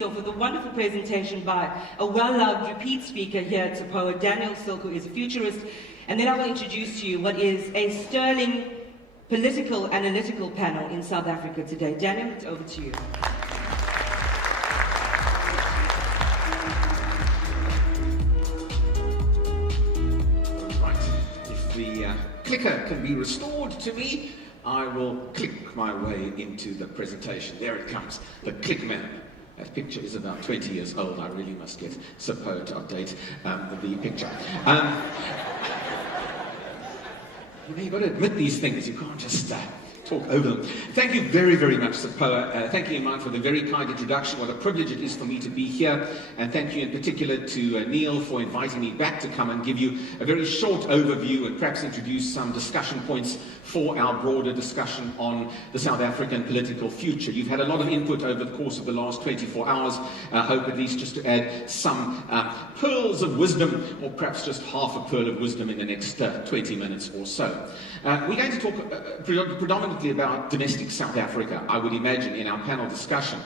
For the wonderful presentation by a well-loved repeat speaker here at SAPOA, Daniel Silke, who is a futurist, and then I will introduce to you what is a sterling political analytical panel in South Africa today. Daniel, it's over to you. Right, if the clicker can be restored to me, I will click my way into the presentation. There it comes, the click man. That picture is about 20 years old. I really must get SAPOA to update the picture. You've got to admit these things. You can't just talk over them. Thank you very, very much, SAPOA. Thank you, Iman, for the very kind introduction. What a privilege it is for me to be here. And thank you in particular to Neil for inviting me back to come and give you a very short overview and perhaps introduce some discussion points for our broader discussion on the South African political future. You've had a lot of input over the course of the last 24 hours. I hope at least just to add some pearls of wisdom, or perhaps just half a pearl of wisdom in the next 20 minutes or so. We're going to talk predominantly about domestic South Africa, I would imagine, in our panel discussion.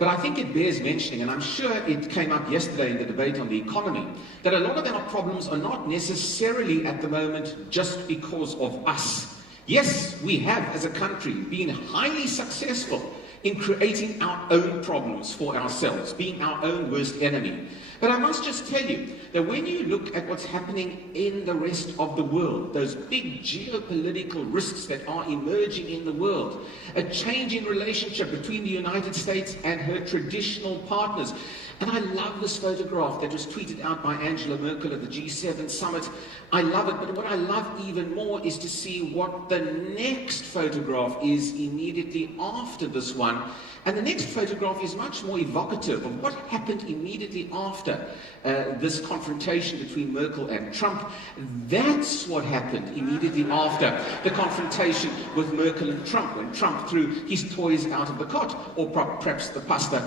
But I think it bears mentioning, and I'm sure it came up yesterday in the debate on the economy, that a lot of our problems are not necessarily at the moment just because of us. Yes, we have, as a country, been highly successful in creating our own problems for ourselves, being our own worst enemy. But I must just tell you that when you look at what's happening in the rest of the world, those big geopolitical risks that are emerging in the world, a change in relationship between the United States and her traditional partners. And I love this photograph that was tweeted out by Angela Merkel at the G7 summit. I love it, but what I love even more is to see what the next photograph is immediately after this one. And the next photograph is much more evocative of what happened immediately after this confrontation between Merkel and Trump. That's what happened immediately after the confrontation with Merkel and Trump, when Trump threw his toys out of the cot, or perhaps the pasta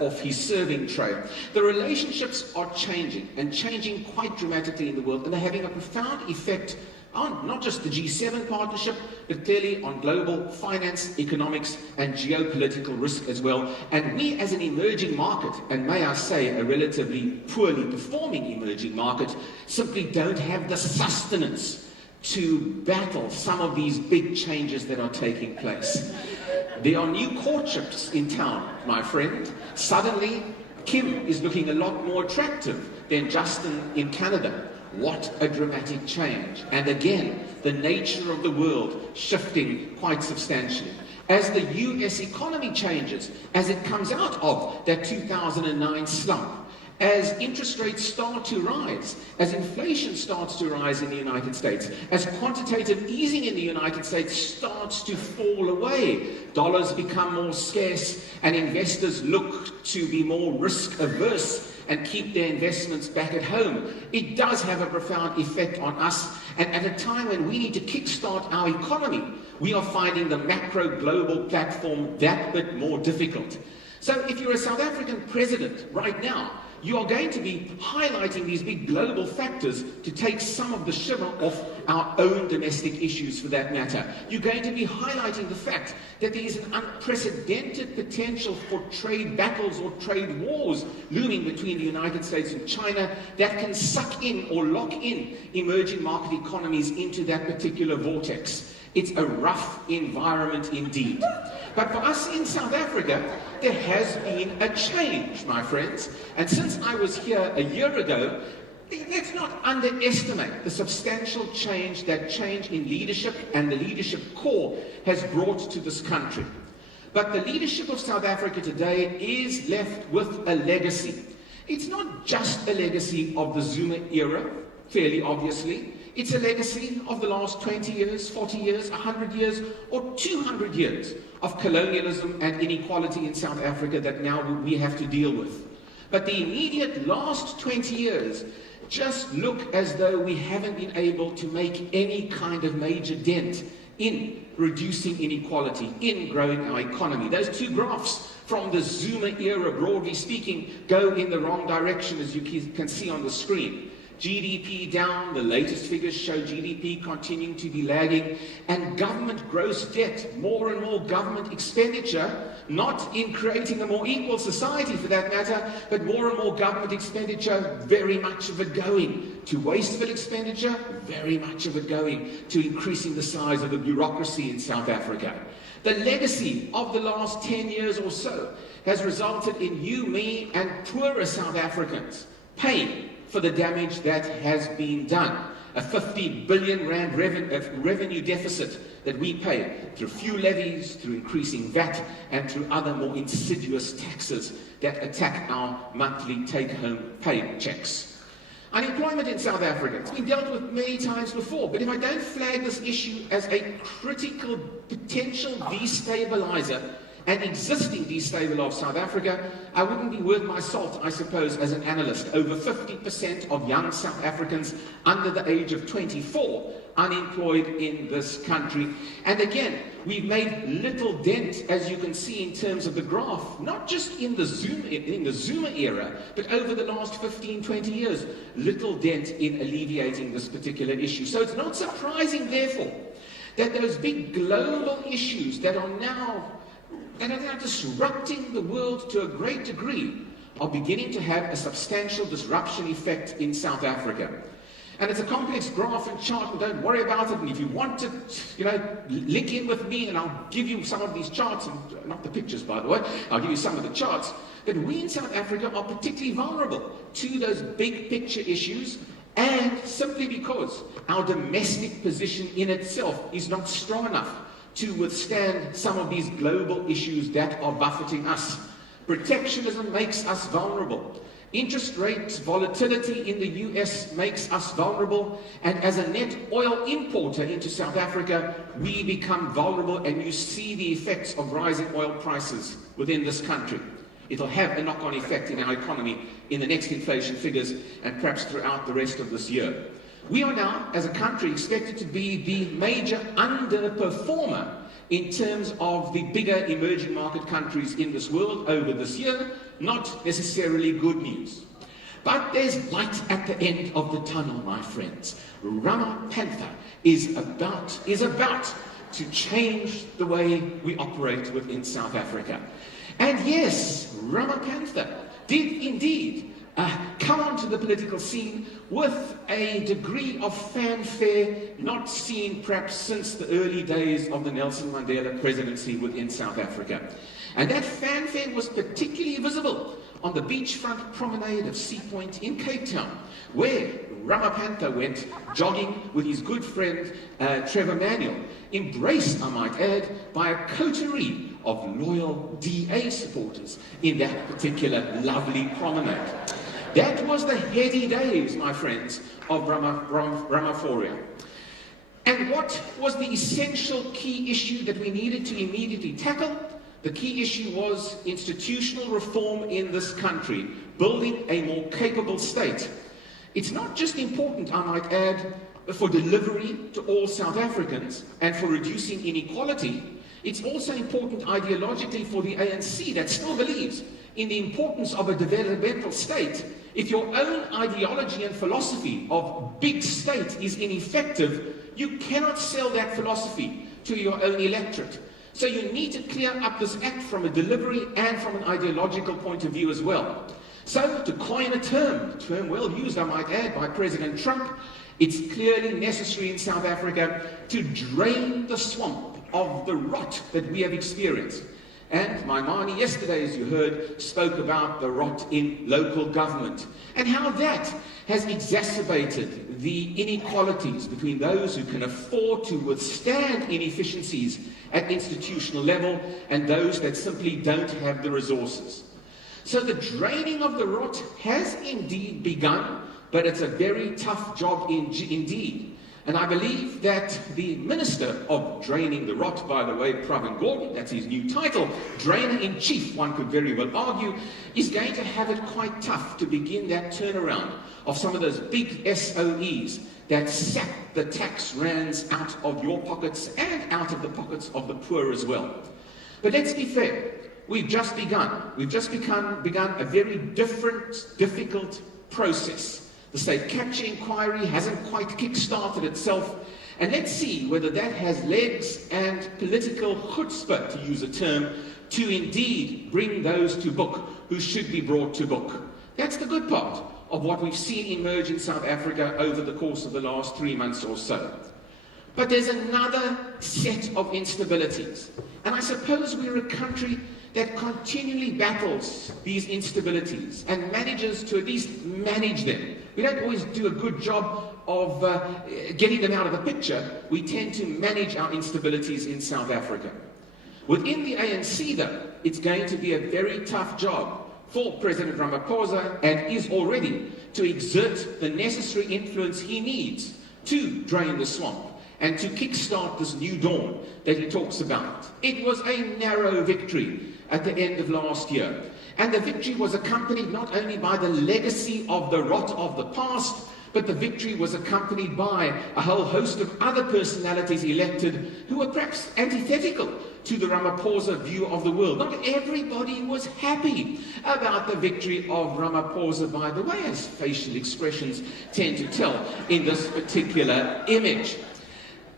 off his serving tray. The relationships are changing, and changing quite dramatically in the world, and they're having a profound effect on not just the G7 partnership, but clearly on global finance, economics, and geopolitical risk as well. And we, as an emerging market, and may I say a relatively poorly performing emerging market, simply don't have the sustenance to battle some of these big changes that are taking place. There are new courtships in town, my friend. Suddenly, Kim is looking a lot more attractive than Justin in Canada. What a dramatic change. And again, the nature of the world shifting quite substantially. As the US economy changes, as it comes out of that 2009 slump, as interest rates start to rise, as inflation starts to rise in the United States, as quantitative easing in the United States starts to fall away, dollars become more scarce, and investors look to be more risk averse and keep their investments back at home. It does have a profound effect on us, and at a time when we need to kickstart our economy, we are finding the macro global platform that bit more difficult. So if you're a South African president right now, you are going to be highlighting these big global factors to take some of the shimmer off our own domestic issues, for that matter. You're going to be highlighting the fact that there is an unprecedented potential for trade battles or trade wars looming between the United States and China that can suck in or lock in emerging market economies into that particular vortex. It's a rough environment indeed. But for us in South Africa, there has been a change, my friends. And since I was here a year ago, let's not underestimate the substantial change that change in leadership and the leadership core has brought to this country. But the leadership of South Africa today is left with a legacy. It's not just a legacy of the Zuma era, fairly obviously. It's a legacy of the last 20 years, 40 years, 100 years, or 200 years of colonialism and inequality in South Africa that now we have to deal with. But the immediate last 20 years just look as though we haven't been able to make any kind of major dent in reducing inequality, in growing our economy. Those two graphs from the Zuma era, broadly speaking, go in the wrong direction, as you can see on the screen. GDP down, the latest figures show GDP continuing to be lagging, and government gross debt, more and more government expenditure, not in creating a more equal society for that matter, but more and more government expenditure, very much of it going to wasteful expenditure, very much of it going to increasing the size of the bureaucracy in South Africa. The legacy of the last 10 years or so has resulted in you, me, and poorer South Africans paying for the damage that has been done. A 50 billion rand revenue deficit that we pay through fuel levies, through increasing VAT, and through other more insidious taxes that attack our monthly take-home pay checks. Unemployment in South Africa, it's been dealt with many times before, but if I don't flag this issue as a critical potential destabilizer and existing destabilizer of South Africa, I wouldn't be worth my salt, I suppose, as an analyst. Over 50% of young South Africans under the age of 24 unemployed in this country. And again, we've made little dent, as you can see in terms of the graph, not just in the Zuma era, but over the last 15, 20 years, little dent in alleviating this particular issue. So it's not surprising, therefore, that those big global issues that are now disrupting the world to a great degree are beginning to have a substantial disruption effect in South Africa. And it's a complex graph and chart, and don't worry about it. And if you want to, link in with me, and I'll give you some of these charts, and not the pictures, by the way, I'll give you some of the charts. But we in South Africa are particularly vulnerable to those big picture issues, and simply because our domestic position in itself is not strong enough to withstand some of these global issues that are buffeting us. Protectionism makes us vulnerable. Interest rates volatility in the US makes us vulnerable. And as a net oil importer into South Africa, we become vulnerable, and you see the effects of rising oil prices within this country. It'll have a knock-on effect in our economy in the next inflation figures and perhaps throughout the rest of this year. We are now, as a country, expected to be the major underperformer in terms of the bigger emerging market countries in this world over this year. Not necessarily good news. But there's light at the end of the tunnel, my friends. Ramaphosa is about to change the way we operate within South Africa. And yes, Ramaphosa did indeed come onto the political scene with a degree of fanfare not seen perhaps since the early days of the Nelson Mandela presidency within South Africa. And that fanfare was particularly visible on the beachfront promenade of Sea Point in Cape Town, where Ramaphosa went jogging with his good friend Trevor Manuel, embraced, I might add, by a coterie of loyal DA supporters in that particular lovely promenade. That was the heady days, my friends, of Ramaphosa. And what was the essential key issue that we needed to immediately tackle? The key issue was institutional reform in this country, building a more capable state. It's not just important, I might add, for delivery to all South Africans and for reducing inequality. It's also important ideologically for the ANC that still believes in the importance of a developmental state. If your own ideology and philosophy of big state is ineffective, you cannot sell that philosophy to your own electorate. So you need to clear up this act from a delivery and from an ideological point of view as well. So to coin a term well used, I might add, by President Trump, it's clearly necessary in South Africa to drain the swamp of the rot that we have experienced. And my Mani yesterday, as you heard, spoke about the rot in local government and how that has exacerbated the inequalities between those who can afford to withstand inefficiencies at institutional level and those that simply don't have the resources. So the draining of the rot has indeed begun, but it's a very tough job indeed. And I believe that the Minister of Draining the Rot, by the way, Pravin Gordhan, that's his new title, Drainer-in-Chief, one could very well argue, is going to have it quite tough to begin that turnaround of some of those big SOEs that sap the tax rands out of your pockets and out of the pockets of the poor as well. But let's be fair, we've just begun. We've just begun a very different, difficult process The state capture inquiry hasn't quite kick-started itself. And let's see whether that has legs and political chutzpah, to use a term, to indeed bring those to book who should be brought to book. That's the good part of what we've seen emerge in South Africa over the course of the last 3 months or so. But there's another set of instabilities. And I suppose we're a country that continually battles these instabilities and manages to at least manage them. We don't always do a good job of getting them out of the picture. We tend to manage our instabilities in South Africa. Within the ANC, though, it's going to be a very tough job for President Ramaphosa, and is already, to exert the necessary influence he needs to drain the swamp and to kickstart this new dawn that he talks about. It was a narrow victory at the end of last year. And the victory was accompanied not only by the legacy of the rot of the past, but the victory was accompanied by a whole host of other personalities elected who were perhaps antithetical to the Ramaphosa view of the world. Not everybody was happy about the victory of Ramaphosa, by the way, as facial expressions tend to tell in this particular image.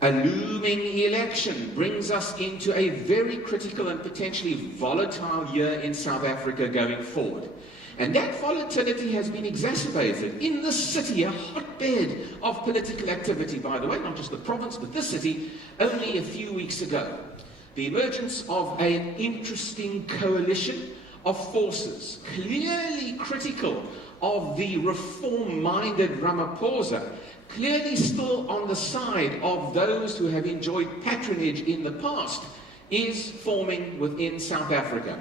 A looming election brings us into a very critical and potentially volatile year in South Africa going forward. And that volatility has been exacerbated in this city, a hotbed of political activity, by the way, not just the province, but this city, only a few weeks ago. The emergence of an interesting coalition of forces, clearly critical of the reform-minded Ramaphosa, clearly still on the side of those who have enjoyed patronage in the past, is forming within South Africa.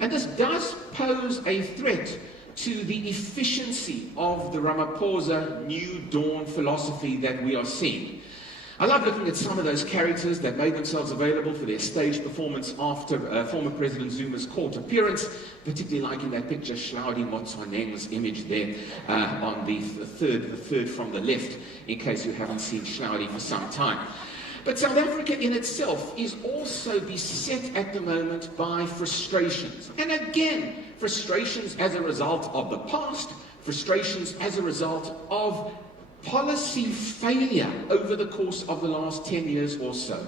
And this does pose a threat to the efficiency of the Ramaphosa New Dawn philosophy that we are seeing. I love looking at some of those characters that made themselves available for their stage performance after former President Zuma's court appearance, particularly liking that picture, Hlaudi Motsoeneng's image there on the third from the left, in case you haven't seen Hlaudi for some time. But South Africa in itself is also beset at the moment by frustrations. And again, frustrations as a result of the past, frustrations as a result of policy failure over the course of the last 10 years or so.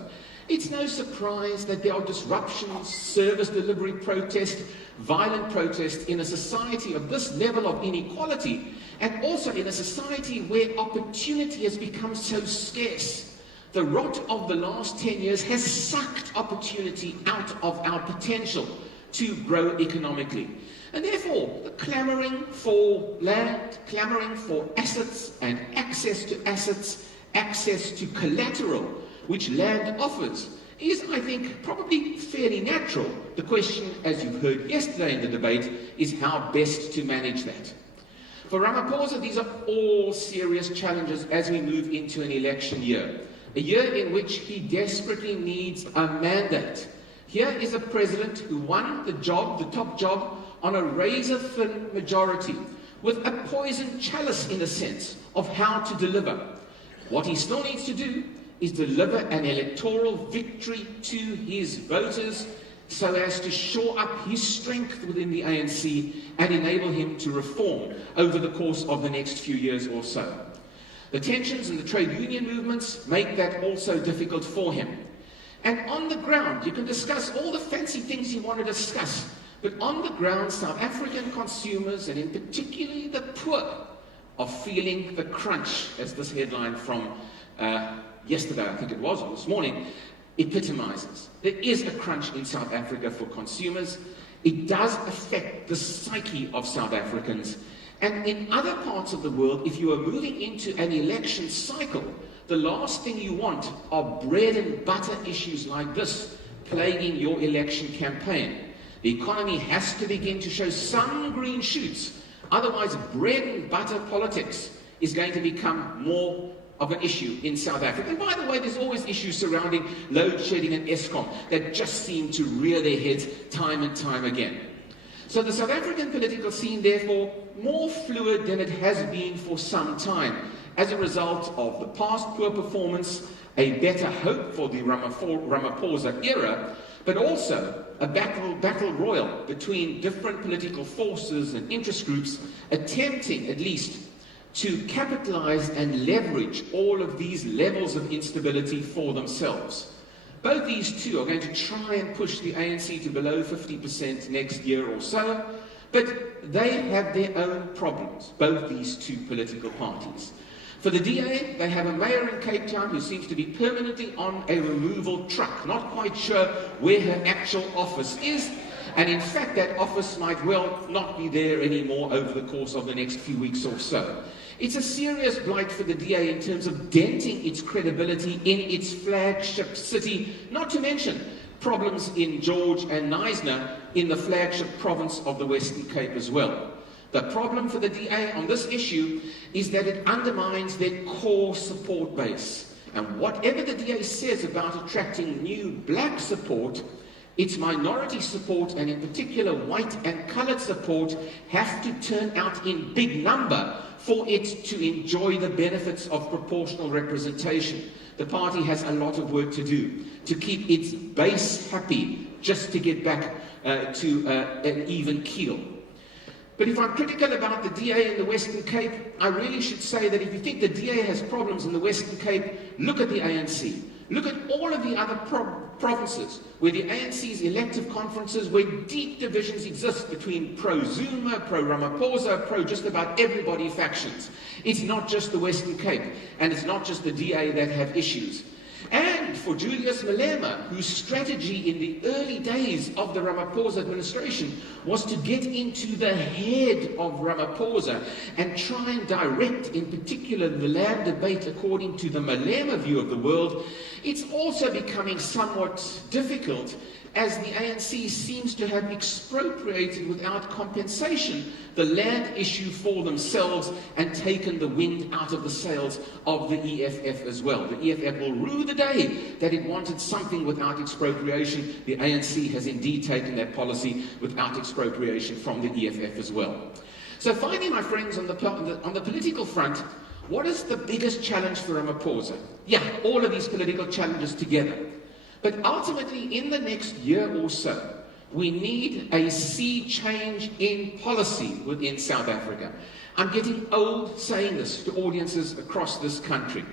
It's no surprise that there are disruptions, service delivery protest, violent protest in a society of this level of inequality, and also in a society where opportunity has become so scarce. The rot of the last 10 years has sucked opportunity out of our potential to grow economically. And therefore, the clamoring for land, clamoring for assets and access to assets, access to collateral, which land offers, is, I think, probably fairly natural. The question, as you've heard yesterday in the debate, is how best to manage that. For Ramaphosa, these are all serious challenges as we move into an election year. A year in which he desperately needs a mandate. Here is a president who won the job, the top job, on a razor-thin majority, with a poisoned chalice, in a sense, of how to deliver. What he still needs to do is deliver an electoral victory to his voters so as to shore up his strength within the ANC and enable him to reform over the course of the next few years or so. The tensions in the trade union movements make that also difficult for him. And on the ground, you can discuss all the fancy things you want to discuss, but on the ground, South African consumers, and in particular the poor, are feeling the crunch, as this headline from yesterday, I think it was, or this morning, epitomizes. There is a crunch in South Africa for consumers. It does affect the psyche of South Africans. And in other parts of the world, if you are moving into an election cycle, the last thing you want are bread and butter issues like this plaguing your election campaign. The economy has to begin to show some green shoots. Otherwise, bread and butter politics is going to become more of an issue in South Africa. And by the way, there's always issues surrounding load shedding and Eskom that just seem to rear their heads time and time again. So the South African political scene, therefore, more fluid than it has been for some time as a result of the past poor performance, a better hope for the Ramaphosa era, but also a battle royal between different political forces and interest groups attempting, at least, to capitalize and leverage all of these levels of instability for themselves. Both these two are going to try and push the ANC to below 50% next year or so, but they have their own problems, both these two political parties. For the DA, they have a mayor in Cape Town who seems to be permanently on a removal truck, not quite sure where her actual office is, and in fact that office might well not be there anymore over the course of the next few weeks or so. It's a serious blight for the DA in terms of denting its credibility in its flagship city, not to mention problems in George and Knysna in the flagship province of the Western Cape as well. The problem for the DA on this issue is that it undermines their core support base. And whatever the DA says about attracting new black support, its minority support, and in particular white and coloured support, have to turn out in big number for it to enjoy the benefits of proportional representation. The party has a lot of work to do to keep its base happy, just to get back to an even keel. But if I'm critical about the DA in the Western Cape, I really should say that if you think the DA has problems in the Western Cape, look at the ANC. Look at all of the other provinces where the ANC's elective conferences, where deep divisions exist between pro-Zuma, pro-Ramaphosa, pro-just about everybody factions. It's not just the Western Cape, and it's not just the DA that have issues. And for Julius Malema, whose strategy in the early days of the Ramaphosa administration was to get into the head of Ramaphosa and try and direct, in particular, the land debate according to the Malema view of the world, it's also becoming somewhat difficult as the ANC seems to have expropriated without compensation the land issue for themselves and taken the wind out of the sails of the EFF as well. The EFF will rue the day that it wanted something without expropriation. The ANC has indeed taken that policy without expropriation from the EFF as well. So finally, my friends, on the political front, what is the biggest challenge for Ramaphosa? Yeah, all of these political challenges together. But ultimately, in the next year or so, we need a sea change in policy within South Africa. I'm getting old saying this to audiences across this country.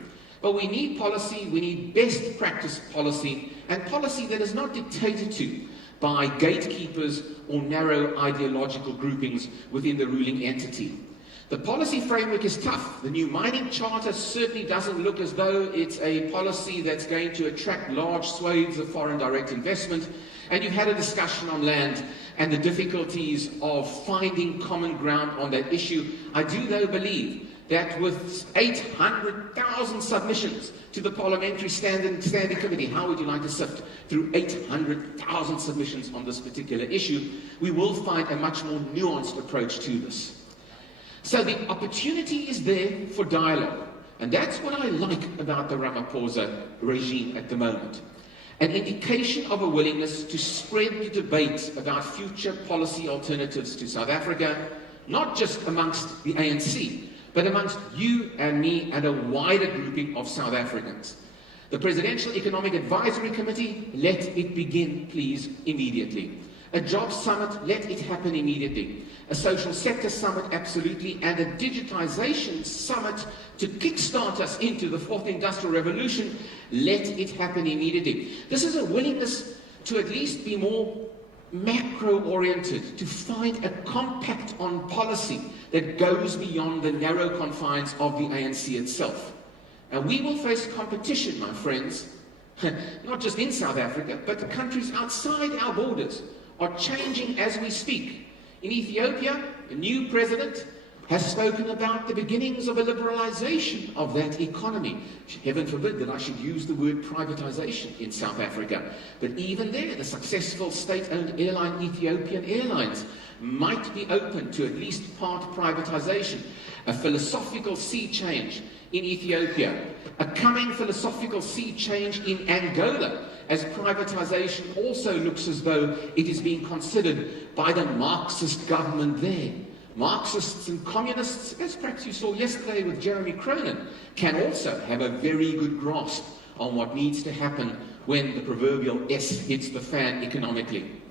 But we need policy, we need best practice policy, and policy that is not dictated to by gatekeepers or narrow ideological groupings within the ruling entity. The policy framework is tough. The new mining charter certainly doesn't look as though it's a policy that's going to attract large swathes of foreign direct investment. And you've had a discussion on land and the difficulties of finding common ground on that issue. I do, though, believe that with 800,000 submissions to the Parliamentary Standing Committee, how would you like to sift through 800,000 submissions on this particular issue, we will find a much more nuanced approach to this. So the opportunity is there for dialogue, and that's what I like about the Ramaphosa regime at the moment. An indication of a willingness to spread the debate about future policy alternatives to South Africa, not just amongst the ANC, but amongst you and me and a wider grouping of South Africans. The Presidential Economic Advisory Committee, let it begin, please, immediately. A jobs summit, let it happen immediately. A social sector summit, absolutely, and a digitization summit to kickstart us into the fourth industrial revolution, let it happen immediately. This is a willingness to at least be more macro-oriented, to find a compact on policy that goes beyond the narrow confines of the ANC itself. And we will face competition, my friends, not just in South Africa, but the countries outside our borders are changing as we speak. In Ethiopia, the new president has spoken about the beginnings of a liberalization of that economy. Heaven forbid that I should use the word privatization in South Africa. But even there, the successful state-owned airline Ethiopian Airlines might be open to at least part privatization. A philosophical sea change in Ethiopia. A coming philosophical sea change in Angola, as privatization also looks as though it is being considered by the Marxist government there. Marxists and communists, as perhaps you saw yesterday with Jeremy Cronin, can also have a very good grasp on what needs to happen when the proverbial S hits the fan economically.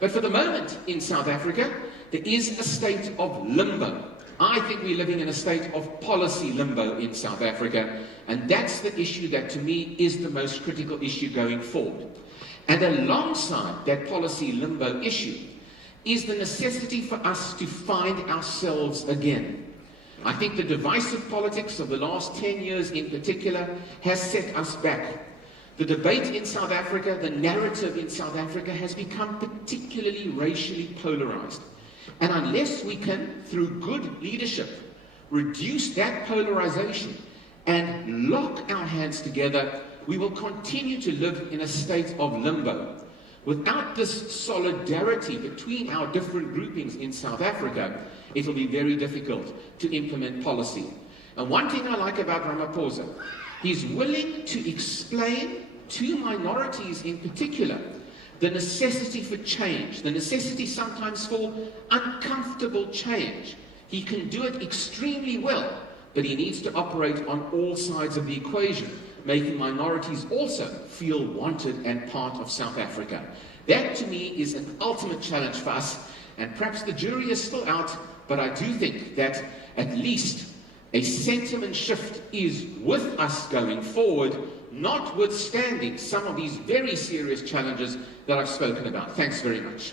But for the moment in South Africa, there is a state of limbo. I think we're living in a state of policy limbo in South Africa, and that's the issue that to me is the most critical issue going forward. And alongside that policy limbo issue is the necessity for us to find ourselves again. I think the divisive politics of the last 10 years in particular has set us back. The debate in South Africa, the narrative in South Africa has become particularly racially polarized. And unless we can, through good leadership, reduce that polarization and lock our hands together, we will continue to live in a state of limbo. Without this solidarity between our different groupings in South Africa, it will be very difficult to implement policy. And one thing I like about Ramaphosa, he's willing to explain to minorities in particular the necessity for change, the necessity sometimes for uncomfortable change. He can do it extremely well, but he needs to operate on all sides of the equation, making minorities also feel wanted and part of South Africa. That to me is an ultimate challenge for us, and perhaps the jury is still out, but I do think that at least a sentiment shift is with us going forward, notwithstanding some of these very serious challenges that I've spoken about. Thanks very much.